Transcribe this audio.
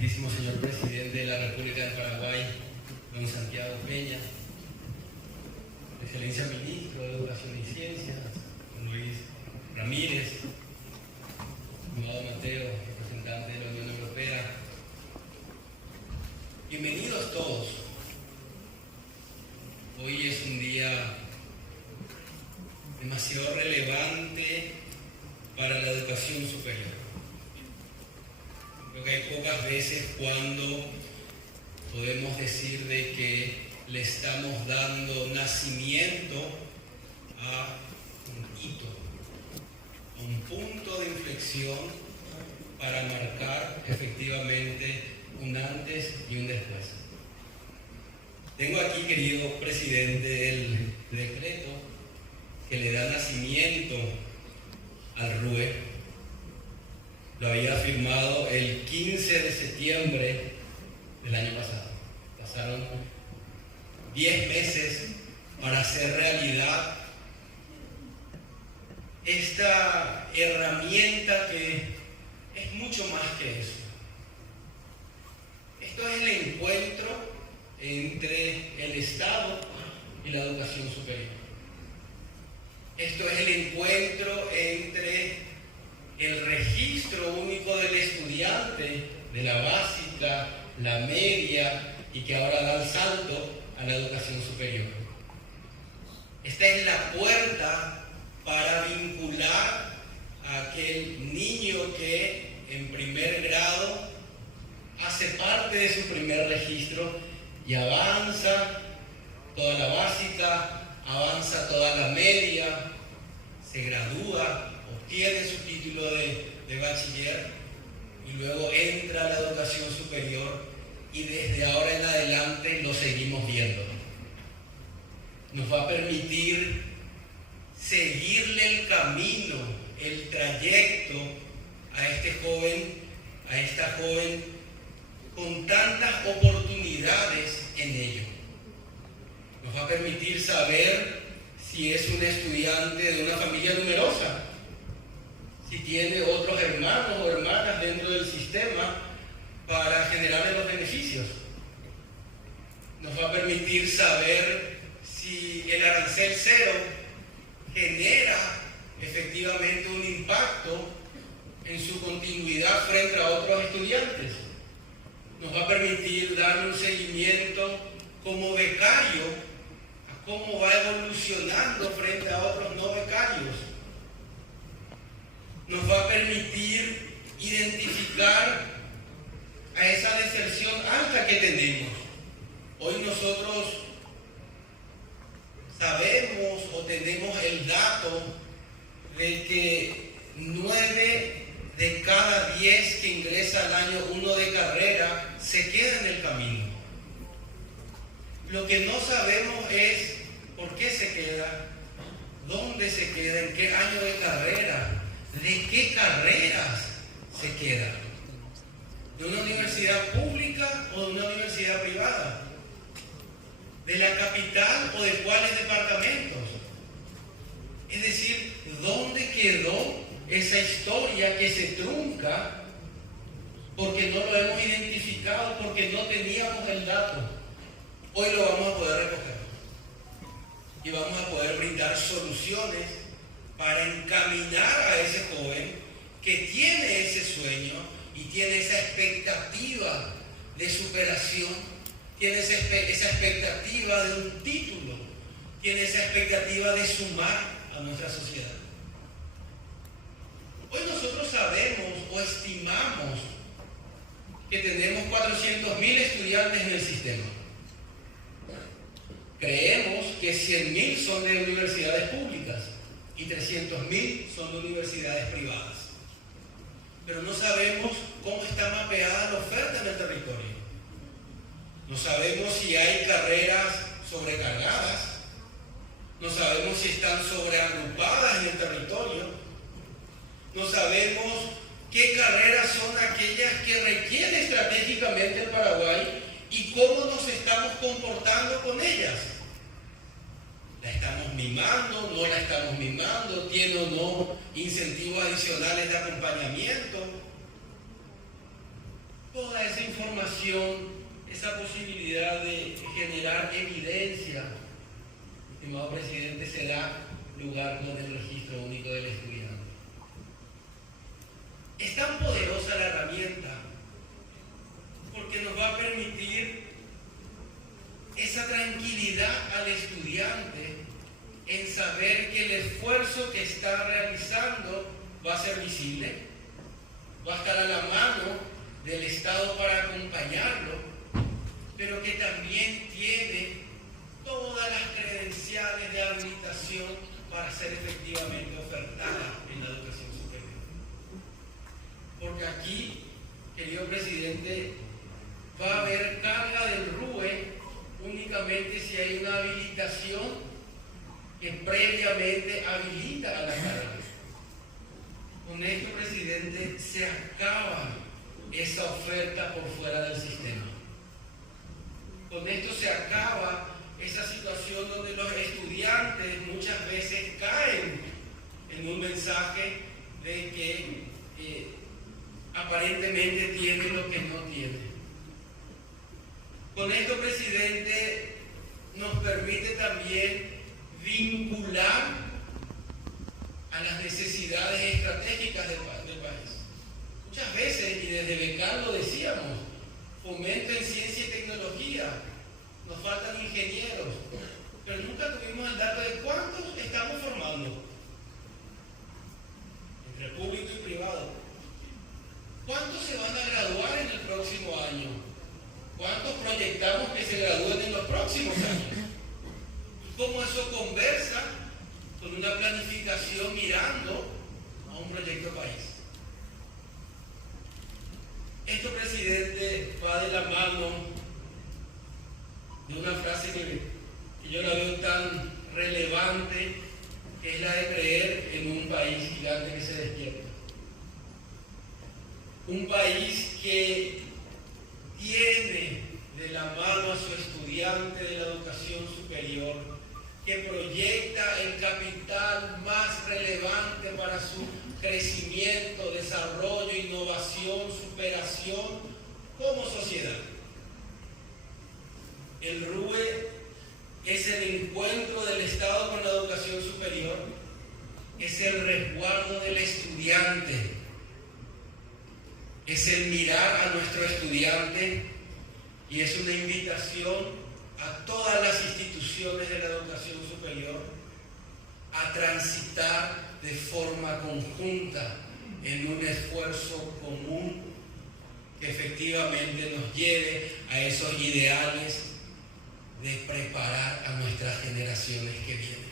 Excelentísimo señor presidente de la República del Paraguay, don Santiago Peña, Excelencia Ministro de Educación y Ciencias, don Luis Ramírez, estimado Mateo, representante de la Unión Europea. Bienvenidos todos. Hoy es un día demasiado relevante para la educación superior. Creo que hay pocas veces cuando podemos decir de que le estamos dando nacimiento a un hito, a un punto de inflexión para marcar efectivamente un antes y un después. Tengo aquí, querido presidente, el decreto que le da nacimiento al RUE. Lo había firmado el 15 de septiembre del año pasado. Pasaron 10 meses para hacer realidad esta herramienta que es mucho más que eso. Esto es el encuentro entre el Estado y la educación superior. Esto es el encuentro entre el registro único del estudiante de la básica, la media y que ahora da el salto a la educación superior. Esta es la puerta para vincular a aquel niño que en primer grado hace parte de su primer registro y avanza toda la básica, avanza toda la media, se gradúa, obtiene su título de bachiller y luego entra a la educación superior y desde ahora en adelante lo seguimos viendo. Nos va a permitir seguirle el camino, el trayecto a este joven, a esta joven con tantas oportunidades en ello. Nos va a permitir saber si es un estudiante de una familia numerosa, si tiene otros hermanos o hermanas dentro del sistema para generarle los beneficios. Nos va a permitir saber si el arancel cero genera efectivamente un impacto en su continuidad frente a otros estudiantes. Nos va a permitir darle un seguimiento como becario a cómo va evolucionando frente a otros no becarios. Nos va a permitir identificar a esa deserción alta que tenemos. Hoy nosotros sabemos o tenemos el dato de que 9 de cada 10 que ingresa al año 1 de carrera se queda en el camino. Lo que no sabemos es por qué se queda, dónde se queda, en qué año de carrera, de qué carreras se queda. ¿De una universidad pública o de una universidad privada? ¿De la capital o de cuáles departamentos? Es decir, ¿dónde quedó esa historia que se trunca porque no lo hemos identificado, porque no teníamos el dato? Hoy lo vamos a poder recoger y vamos a poder brindar soluciones para encaminar a ese joven que tiene ese sueño y tiene esa expectativa de superación, tiene esa expectativa de un título, tiene esa expectativa de sumar a nuestra sociedad. Hoy nosotros sabemos o estimamos que tenemos 400.000 estudiantes en el sistema. Creemos que 100.000 son de universidades públicas y 300.000 son de universidades privadas. Pero no sabemos cómo está mapeada la oferta en el territorio. No sabemos si hay carreras sobrecargadas, no sabemos si están sobreagrupadas en el territorio, no sabemos qué carreras son aquellas que requiere estratégicamente el Paraguay y cómo nos estamos comportando con ellas. ¿La estamos mimando? ¿No la estamos mimando? ¿Tiene o no incentivos adicionales de acompañamiento? Toda esa información información, esa posibilidad de generar evidencia, estimado presidente, se da lugar con el registro único del estudiante. Es tan poderosa la herramienta porque nos va a permitir esa tranquilidad al estudiante en saber que el esfuerzo que está realizando va a ser visible, va a estar a la mano del Estado para acompañarlo, pero que también tiene todas las credenciales de habilitación para ser efectivamente ofertada en la educación superior. Porque aquí, querido presidente, va a haber carga del RUE únicamente si hay una habilitación que previamente habilita a la carga. Con esto, presidente, se acaba esa oferta por fuera del sistema. Con esto se acaba esa situación donde los estudiantes muchas veces caen en un mensaje de que aparentemente tienen lo que no tienen. Con esto, presidente, nos permite también vincular a las necesidades estratégicas del país. Muchas veces, y desde Becar lo decíamos, fomento en ciencia y tecnología, nos faltan ingenieros, pero nunca tuvimos el dato de cuántos estamos formando, entre público y privado. ¿Cuántos se van a graduar en el próximo año? ¿Cuántos proyectamos que se gradúen en los próximos años? ¿Cómo eso conversa con una planificación mirando a un proyecto país? Esto, presidente, va de la mano de una frase que yo la veo tan relevante, que es la de creer en un país gigante que se despierta. Un país que tiene de la mano a su estudiante de la educación superior, que proyecta el capital más relevante para su crecimiento, desarrollo, innovación, superación como sociedad. El RUE es el encuentro del Estado con la educación superior, es el resguardo del estudiante, es el mirar a nuestro estudiante y es una invitación a todas las instituciones de la educación superior a transitar de forma conjunta en un esfuerzo común que efectivamente nos lleve a esos ideales de preparar a nuestras generaciones que vienen.